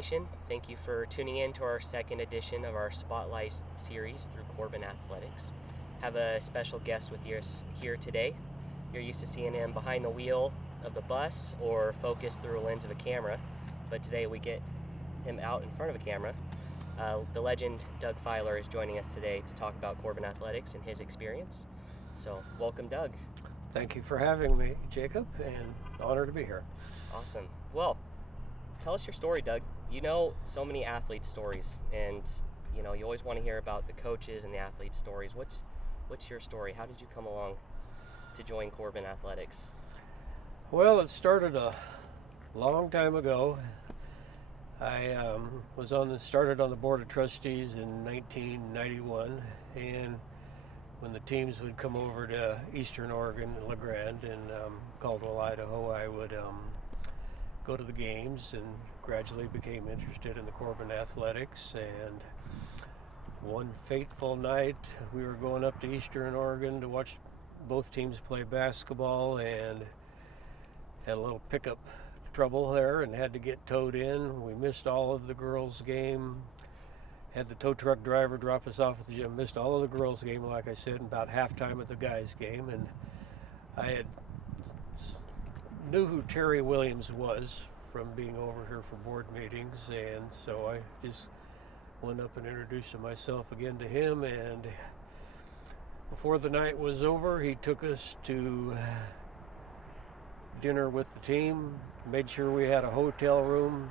Nation. Thank you for tuning in to our second edition of our Spotlight series through Corban Athletics. Have a special guest with us here today. You're used to seeing him behind the wheel of the bus or focused through a lens of a camera, but today we get him out in front of a camera. The legend Doug Pfeiler is joining us today to talk about Corban Athletics and his experience. So welcome, Doug. Thank you for having me, Jacob, and honor to be here. Awesome. Well, tell us your story, Doug. You know so many athlete stories, and you always want to hear about the coaches and the athlete stories. What's your story? How did you come along to join Corban Athletics? Well, it started a long time ago. I started on the board of trustees in 1991, and when the teams would come over to Eastern Oregon, La Grande, and Caldwell, Idaho, I would go to the games and gradually became interested in the Corban Athletics. And one fateful night, we were going up to Eastern Oregon to watch both teams play basketball, and had a little pickup trouble there and had to get towed in. We missed all of the girls' game. Had the tow truck driver drop us off at the gym. Missed all of the girls' game, like I said, and about halftime at the guys' game. And I knew who Terry Williams was from being over here for board meetings, and so I just went up and introduced myself again to him. And before the night was over, he took us to dinner with the team, made sure we had a hotel room,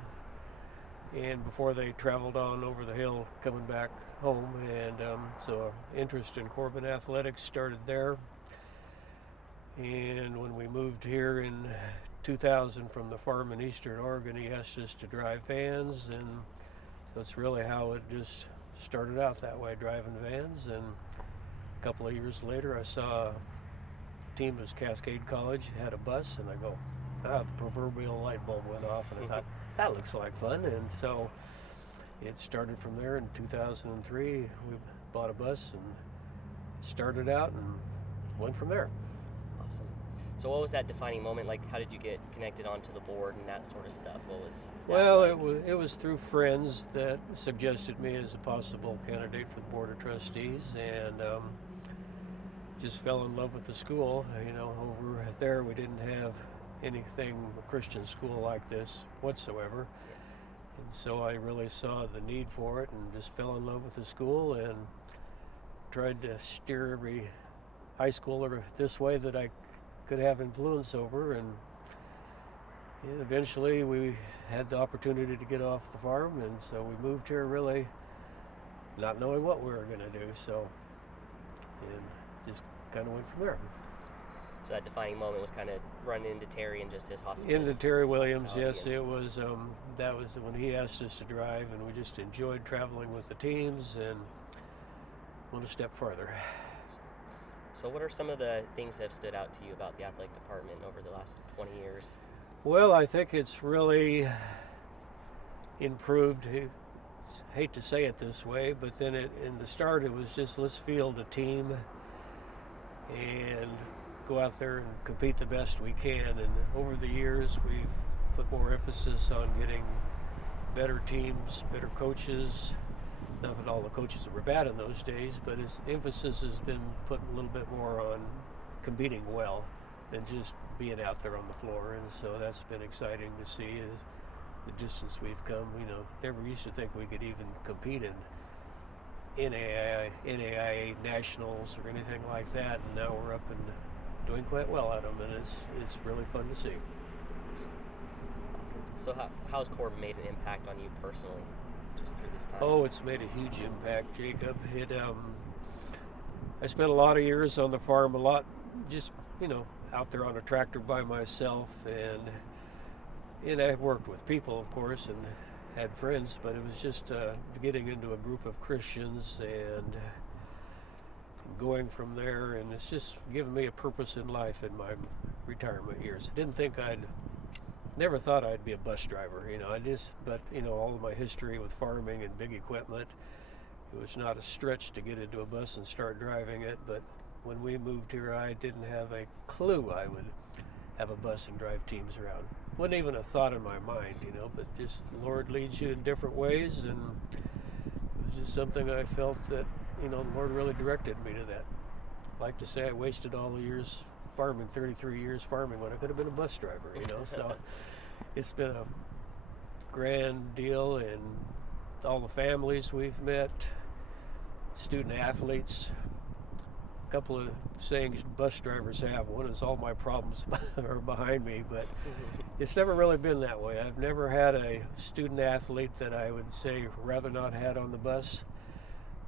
and before they traveled on over the hill coming back home. And so interest in Corban Athletics started there. And when we moved here in 2000 from the farm in Eastern Oregon, he asked us to drive vans, and that's really how it just started out that way, driving vans. And a couple of years later, I saw a team was Cascade College, had a bus, and I go, the proverbial light bulb went off, and I thought, that looks like fun. And so it started from there. In 2003, we bought a bus and started out and went from there. Awesome. So what was that defining moment? Like, how did you get connected onto the board and that sort of stuff? What was that Well, like? it was through friends that suggested me as a possible candidate for the board of trustees, and just fell in love with the school. Over there we didn't have anything, a Christian school like this whatsoever. And so I really saw the need for it and just fell in love with the school and tried to steer every high schooler this way that I could have influence over. And eventually we had the opportunity to get off the farm, and so we moved here really not knowing what we were going to do. So, and just kind of went from there. So that defining moment was kind of running into Terry and just his hospitality. Into Terry Williams, yes. It was, that was when he asked us to drive, and we just enjoyed traveling with the teams and went a step farther. So what are some of the things that have stood out to you about the athletic department over the last 20 years? Well, I think it's really improved. I hate to say it this way, but then in the start it was just, let's field a team and go out there and compete the best we can. And over the years we've put more emphasis on getting better teams, better coaches. Not that all the coaches were bad in those days, but his emphasis has been put a little bit more on competing well than just being out there on the floor. And so that's been exciting to see, is the distance we've come. Never used to think we could even compete in NAIA nationals or anything like that, and now we're up and doing quite well at them, and it's really fun to see. Awesome. So how's Corban made an impact on you personally, just through this time? Oh, it's made a huge impact, Jacob. I spent a lot of years on the farm, a lot just out there on a tractor by myself, and I worked with people, of course, and had friends, but it was just getting into a group of Christians and going from there, and it's just given me a purpose in life in my retirement years. Never thought I'd be a bus driver, but all of my history with farming and big equipment, it was not a stretch to get into a bus and start driving it. But when we moved here, I didn't have a clue I would have a bus and drive teams around. wasn't even a thought in my mind, but just the Lord leads you in different ways, and it was just something I felt that, the Lord really directed me to that. I like to say I wasted all the years farming, 33 years farming, when I could have been a bus driver, so it's been a grand deal, and all the families we've met, student athletes. A couple of sayings bus drivers have. One is all my problems are behind me, but it's never really been that way. I've never had a student athlete that I would say rather not had on the bus.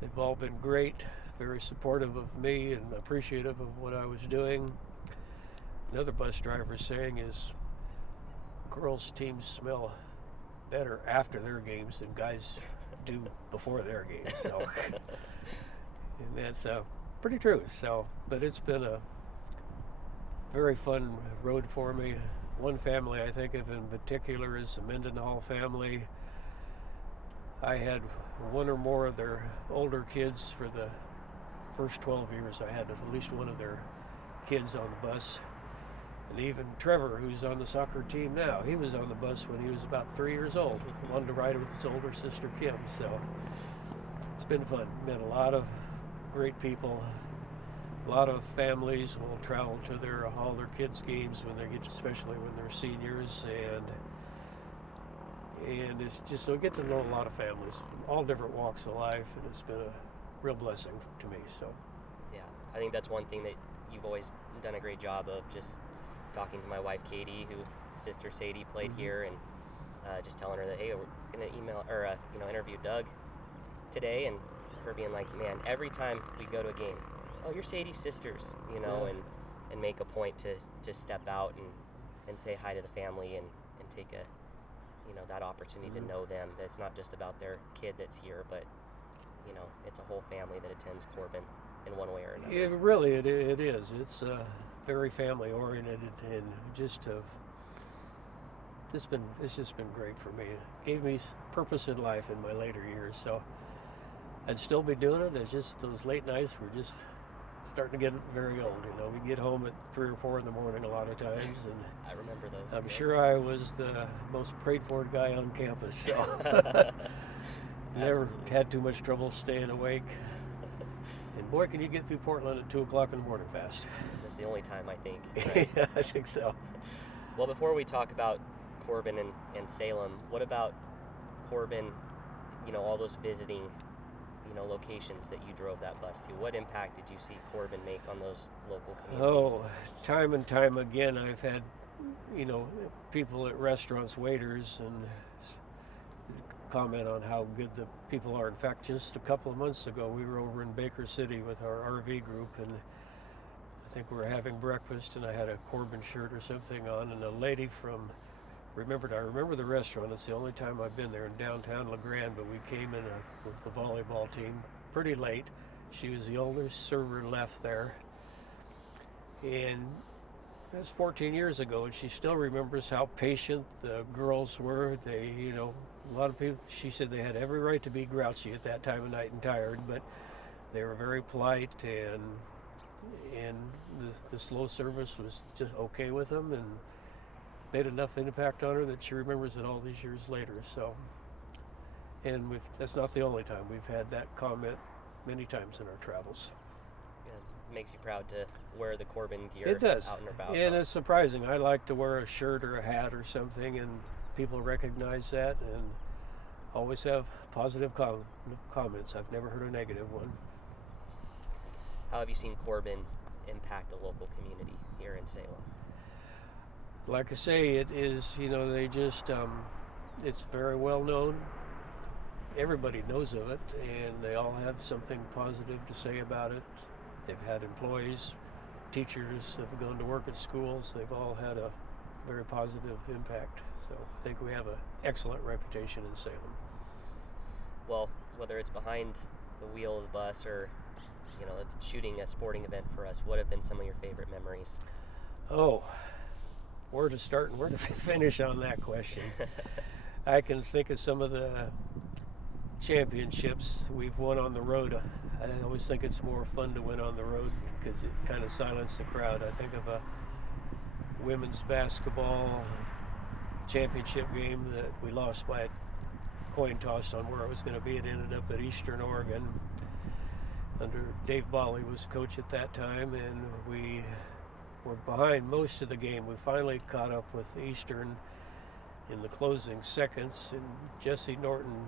They've all been great, very supportive of me and appreciative of what I was doing. Another bus driver saying is girls' teams smell better after their games than guys do before their games. So, and that's pretty true. So, but it's been a very fun road for me. One family I think of in particular is the Mendenhall family. I had one or more of their older kids for the first 12 years. I had at least one of their kids on the bus. And even Trevor, who's on the soccer team now, he was on the bus when he was about 3 years old. Wanted to ride with his older sister Kim. So it's been fun. Met a lot of great people. A lot of families will travel to all their kids' games when they get, especially when they're seniors, and it's just so I get to know a lot of families from all different walks of life, and it's been a real blessing to me. So yeah, I think that's one thing that you've always done a great job of, just talking to my wife Katie, who sister Sadie played here, and just telling her that, hey, we're gonna interview Doug today, and her being like, man, every time we go to a game, oh, you're Sadie's sisters, and make a point to step out and say hi to the family and take that opportunity to know them. That it's not just about their kid that's here, but it's a whole family that attends Corban in one way or another. It is. It's very family oriented, and it's just been great for me. It gave me purpose in life in my later years. So I'd still be doing it. It's just those late nights were just starting to get very old. We'd get home at 3 or 4 in the morning a lot of times, and I remember those. I'm sure I was the most prayed for guy on campus. So never had too much trouble staying awake. And boy, can you get through Portland at 2 o'clock in the morning fast. That's the only time, I think. Right? Yeah, I think so. Well, before we talk about Corban and Salem, what about Corban, all those visiting, locations that you drove that bus to? What impact did you see Corban make on those local communities? Oh, time and time again, I've had, people at restaurants, waiters, and comment on how good the people are. In fact, just a couple of months ago, we were over in Baker City with our RV group, and I think we were having breakfast, and I had a Corban shirt or something on, and a lady I remember the restaurant. It's the only time I've been there in downtown LeGrand, but we came in with the volleyball team pretty late. She was the oldest server left there, and that was 14 years ago, and she still remembers how patient the girls were. They, a lot of people, she said they had every right to be grouchy at that time of night and tired, but they were very polite, and the slow service was just okay with them, and made enough impact on her that she remembers it all these years later. So, and that's not the only time. We've had that comment many times in our travels. It makes you proud to wear the Corban gear. It does. Out and about. And it's surprising. I like to wear a shirt or a hat or something, and people recognize that and always have positive comments. I've never heard a negative one. That's awesome. How have you seen Corban impact the local community here in Salem? Like I say, it is, they just, it's very well known. Everybody knows of it, and they all have something positive to say about it. They've had employees, teachers have gone to work at schools. They've all had a very positive impact. So I think we have an excellent reputation in Salem. Well, whether it's behind the wheel of the bus or, shooting a sporting event for us, what have been some of your favorite memories? Oh, where to start and where to finish on that question. I can think of some of the championships we've won on the road. I always think it's more fun to win on the road because it kind of silenced the crowd. I think of a women's basketball championship game that we lost by a coin toss on where it was going to be. It ended up at Eastern Oregon. Under Dave Bali was coach at that time, and we were behind most of the game. We finally caught up with Eastern in the closing seconds, and Jesse Norton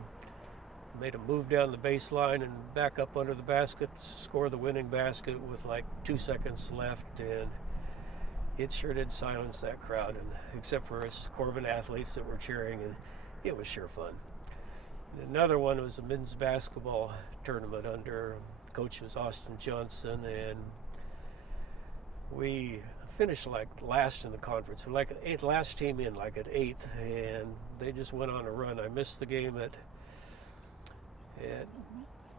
made a move down the baseline and back up under the basket, score the winning basket with like 2 seconds left, and it sure did silence that crowd, and except for us Corban athletes that were cheering, and it was sure fun. And another one was a men's basketball tournament under coach was Austin Johnson, and we finished like last in the conference. We're like last team in, like at 8th, and they just went on a run. I missed the game at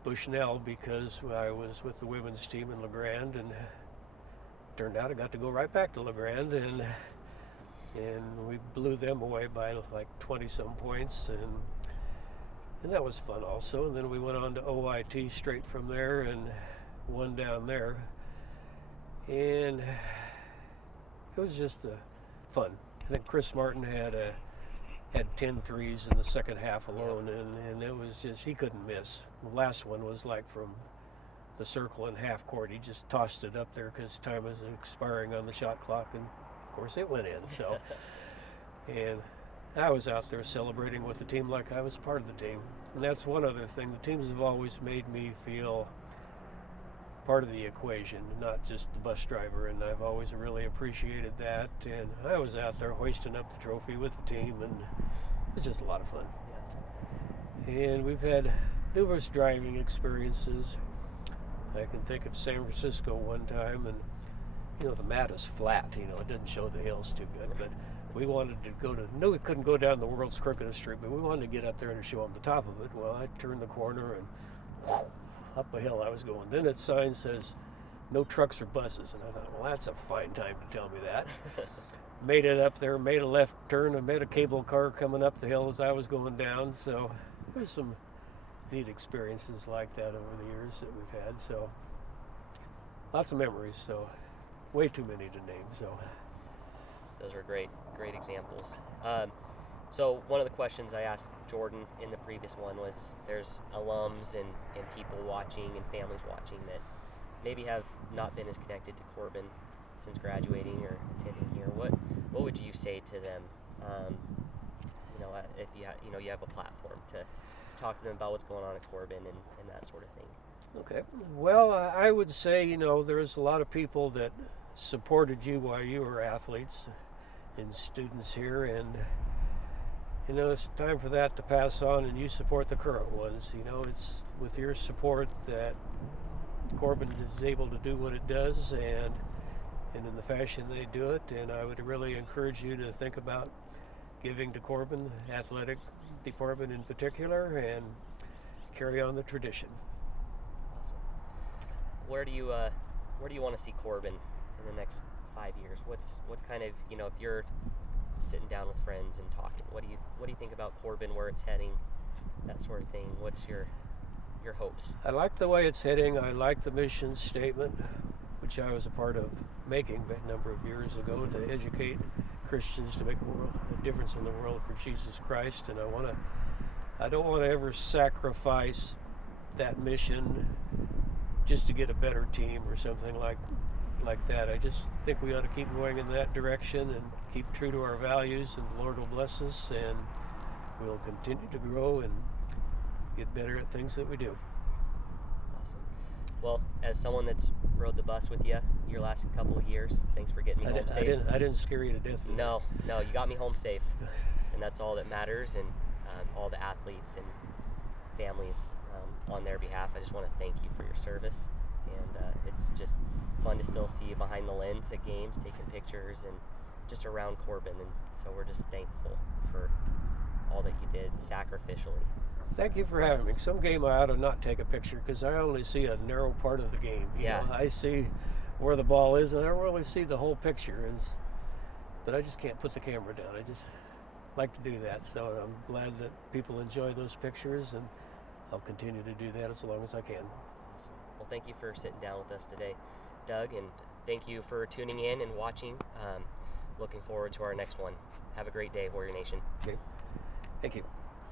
Bushnell because I was with the women's team in LeGrand, and turned out I got to go right back to LeGrand, and we blew them away by like 20-some points, and that was fun also. And then we went on to OIT straight from there and won down there, and it was just fun. I think Chris Martin had 10 threes in the second half alone, and it was just, he couldn't miss. The last one was like from the circle in half court. He just tossed it up there because time was expiring on the shot clock, and of course it went in. So, and I was out there celebrating with the team like I was part of the team. And that's one other thing. The teams have always made me feel part of the equation, not just the bus driver, and I've always really appreciated that. And I was out there hoisting up the trophy with the team, and it was just a lot of fun. And we've had numerous driving experiences. I can think of San Francisco one time, and the mat is flat, it doesn't show the hills too good, but we wanted to no, we couldn't go down the world's crookedest street, but we wanted to get up there and show them the top of it. Well, I turned the corner and whoosh, up a hill I was going. Then its sign says no trucks or buses, and I thought, well, that's a fine time to tell me that. Made it up there, made a left turn, and made a cable car coming up the hill as I was going down. So there's some neat experiences like that over the years that we've had. So lots of memories, so way too many to name. So those are great examples. So one of the questions I asked Jordan in the previous one was, there's alums and people watching and families watching that maybe have not been as connected to Corban since graduating or attending here. What would you say to them? If you have a platform to talk to them about what's going on at Corban and that sort of thing. Okay. Well, I would say, there's a lot of people that supported you while you were athletes and students here, and it's time for that to pass on, and you support the current ones. It's with your support that Corban is able to do what it does, and in the fashion they do it. And I would really encourage you to think about giving to Corban, athletic department in particular, and carry on the tradition. Awesome. Where do you want to see Corban in the next 5 years? What's kind of, if you're sitting down with friends and talking, what do you think about Corban, where it's heading, that sort of thing? What's your hopes? I like the way it's heading. I like the mission statement, which I was a part of making a number of years ago, to educate Christians to make a difference in the world for Jesus Christ. And I don't want to ever sacrifice that mission just to get a better team or something like that. I just think we ought to keep going in that direction and keep true to our values, and the Lord will bless us, and we'll continue to grow and get better at things that we do. Awesome. Well, as someone that's rode the bus with you your last couple of years, thanks for getting me home safe. I didn't scare you to death. No, you got me home safe, and that's all that matters. And all the athletes and families, on their behalf, I just want to thank you for your service. And it's just fun to still see you behind the lens at games, taking pictures, and just around Corban. And so we're just thankful for all that you did sacrificially. Thank you for having me. Some game I ought to not take a picture because I only see a narrow part of the game. I see where the ball is, and I don't really see the whole picture. But I just can't put the camera down. I just like to do that. So I'm glad that people enjoy those pictures, and I'll continue to do that as long as I can. Awesome. Well, thank you for sitting down with us today, Doug, and thank you for tuning in and watching. Looking forward to our next one. Have a great day, Warrior Nation. Okay. Thank you.